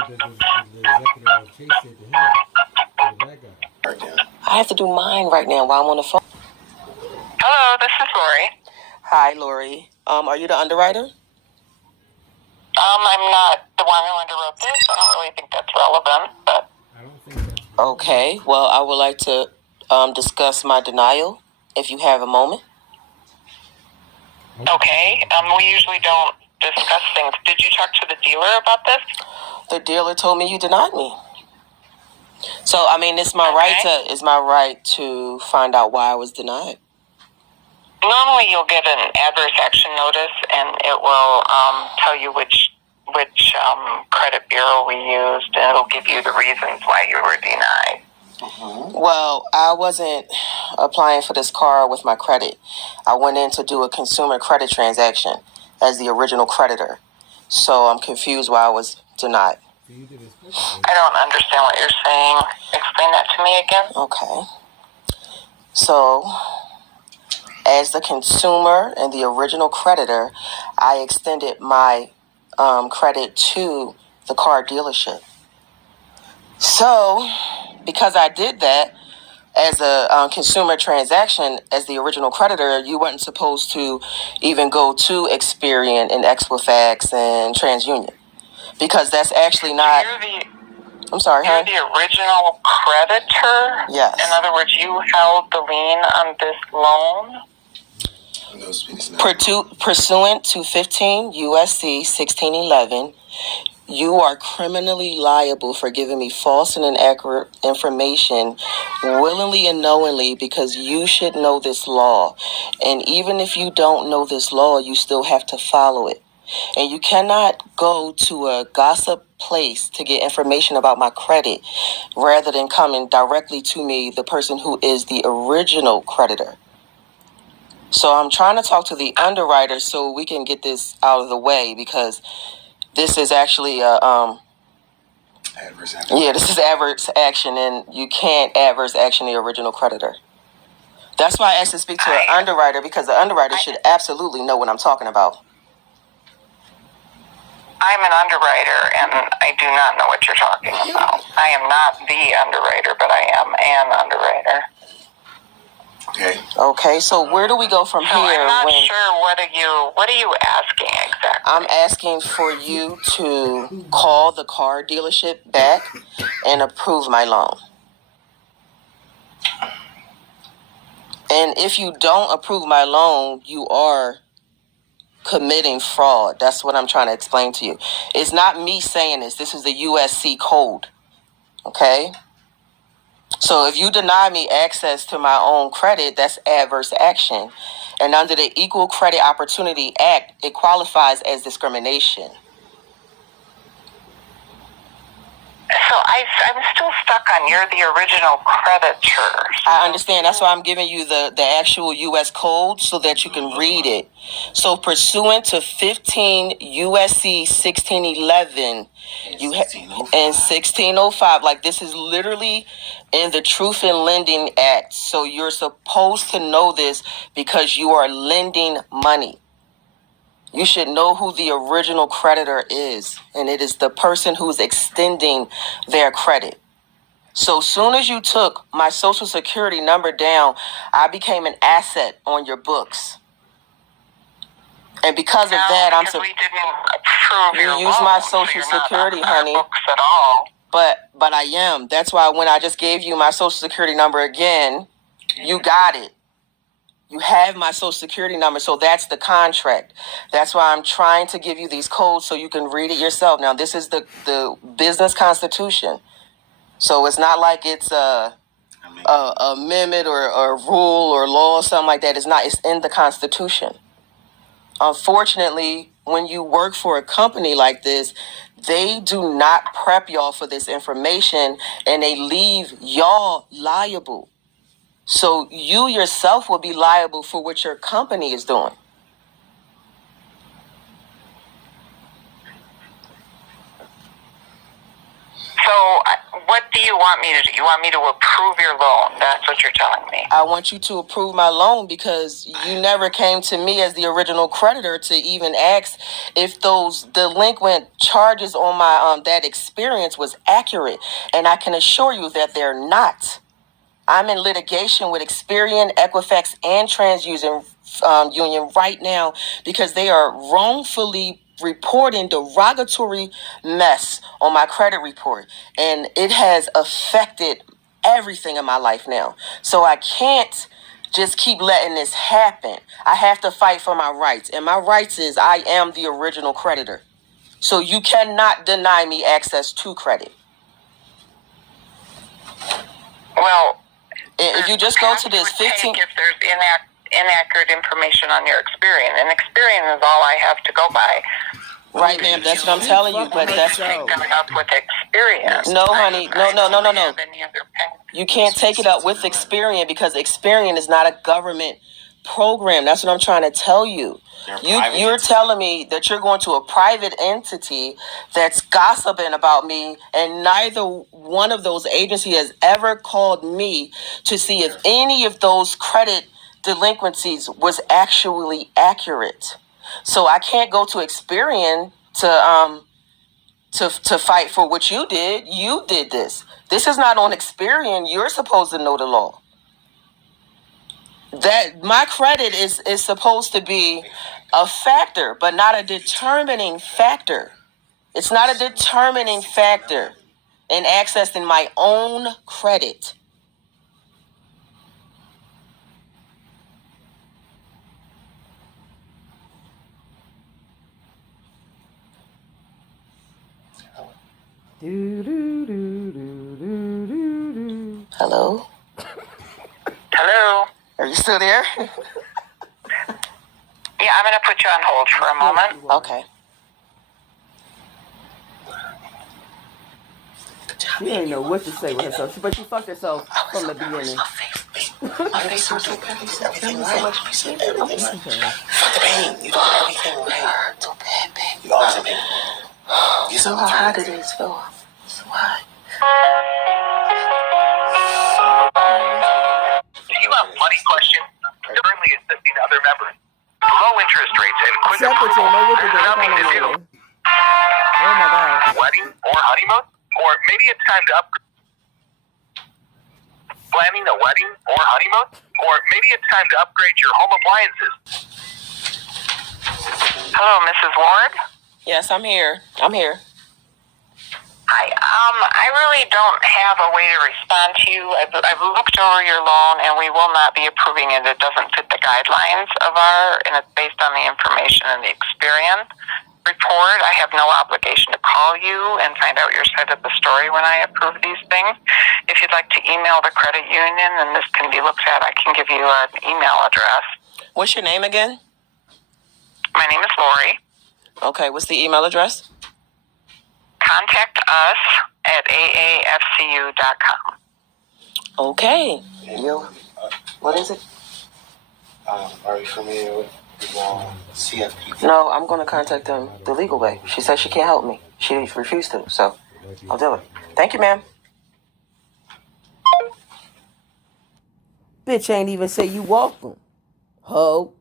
I have to do mine right now while I'm on the phone. Hello, this is Lori. Hi, Lori. Are you the underwriter? I'm not the one who underwrote this. I don't really think that's relevant, but Okay. Well, I would like to discuss my denial, if you have a moment. okay. We usually don't discuss things. Did you talk to the dealer about this? The dealer told me you denied me. So, I mean, it's my right to find out why I was denied. Normally, you'll get an adverse action notice, and it will tell you which credit bureau we used, and it'll give you the reasons why you were denied. Well, I wasn't applying for this car with my credit. I went in to do a consumer credit transaction as the original creditor. So I'm confused why I was denied. I don't understand what you're saying. Explain that to me again. Okay. So, as the consumer and the original creditor, I extended my credit to the car dealership. So, because I did that as a consumer transaction, as the original creditor, you weren't supposed to even go to Experian and Equifax and TransUnion, because that's actually not. I'm sorry, You're the original creditor? Yes. In other words, you held the lien on this loan? Pursuant to 15 USC 1611, you are criminally liable for giving me false and inaccurate information willingly and knowingly, because you should know this law. And even if you don't know this law, you still have to follow it. And you cannot go to a gossip place to get information about my credit rather than coming directly to me, the person who is the original creditor. So I'm trying to talk to the underwriter so we can get this out of the way, because this is actually adverse action. Yeah, this is adverse action, and you can't adverse action the original creditor. That's why I asked to speak to an underwriter, because the underwriter should absolutely know what I'm talking about. I'm an underwriter, and I do not know what you're talking about. I am not the underwriter, but I am an underwriter. Okay, so where do we go from here? I'm not sure. What are you asking exactly? I'm asking for you to call the car dealership back and approve my loan. And if you don't approve my loan, you are committing fraud. That's what I'm trying to explain to you. It's not me saying this. This is the USC code. Okay? So if you deny me access to my own credit, that's adverse action. And under the Equal Credit Opportunity Act, it qualifies as discrimination. So I'm still stuck on you're the original creditor. I understand. That's why I'm giving you the actual U.S. code so that you can read it. So pursuant to 15 USC 1611 and 1605, like this is literally in the Truth in Lending Act. So you're supposed to know this because you are lending money. You should know who the original creditor is, and it is the person who's extending their credit. So soon as you took my social security number down, I became an asset on your books. And because of that, we didn't approve your loan. You use my social security, honey. Books at all. But I am. That's why when I just gave you my social security number again, you got it. You have my social security number, so that's the contract. That's why I'm trying to give you these codes so you can read it yourself. Now, this is the business constitution. So it's not like it's a amendment or a rule or law or something like that. It's not. It's in the Constitution. Unfortunately, when you work for a company like this, they do not prep y'all for this information, and they leave y'all liable. So you yourself will be liable for what your company is doing. So what do you want me to do? You want me to approve your loan? That's what you're telling me. I want you to approve my loan because you never came to me as the original creditor to even ask if those delinquent charges on my that experience was accurate. And I can assure you that they're not. I'm in litigation with Experian, Equifax, and TransUnion Union right now because they are wrongfully reporting derogatory mess on my credit report. And it has affected everything in my life now. So I can't just keep letting this happen. I have to fight for my rights. And my rights is I am the original creditor. So you cannot deny me access to credit. Well, if you just go to this 15... If there's inaccurate information on your Experian, and Experian is all I have to go by. Right, ma'am, that's what I'm telling you, but that's... Coming up with Experian. No, honey, no. You can't take it up with Experian because Experian is not a government program. That's what I'm trying to tell you. You're telling me that you're going to a private entity that's gossiping about me, and neither one of those agencies has ever called me to see if any of those credit delinquencies was actually accurate. So I can't go to Experian to fight for what you did. You did this. This is not on Experian. You're supposed to know the law. That my credit is supposed to be a factor, but not a determining factor. It's not a determining factor in accessing my own credit. Hello? Hello? Are you still there? Yeah, I'm going to put you on hold for a moment. Okay. She didn't know what to say with herself, but she fucked herself from the beginning. My face hurts so bad. Everything right. Fuck the pain. You doing everything right. It hurt so bad, baby. You always in pain. You know how hot it is, Phil. So hot. If you have money questions, currently assisting other members. Low interest rates and quick approval. There's nothing to do. Oh my God. Wedding or honeymoon? Or maybe it's time to upgrade. Planning a wedding or honeymoon? Or maybe it's time to upgrade your home appliances. Hello, Mrs. Ward? Yes, I'm here. I really don't have a way to respond to you. I've looked over your loan, and we will not be approving it. It doesn't fit the guidelines of and it's based on the information and the Experian report. I have no obligation to call you and find out your side of the story when I approve these things. If you'd like to email the credit union and this can be looked at, I can give you an email address. What's your name again? My name is Lori. Okay, what's the email address? Contact us at aafcu.com. Okay. What is it? Are you familiar with CFP? No, I'm going to contact them the legal way. She said she can't help me. She refused to, so I'll do it. Thank you, ma'am. Bitch ain't even say you welcome. Ho.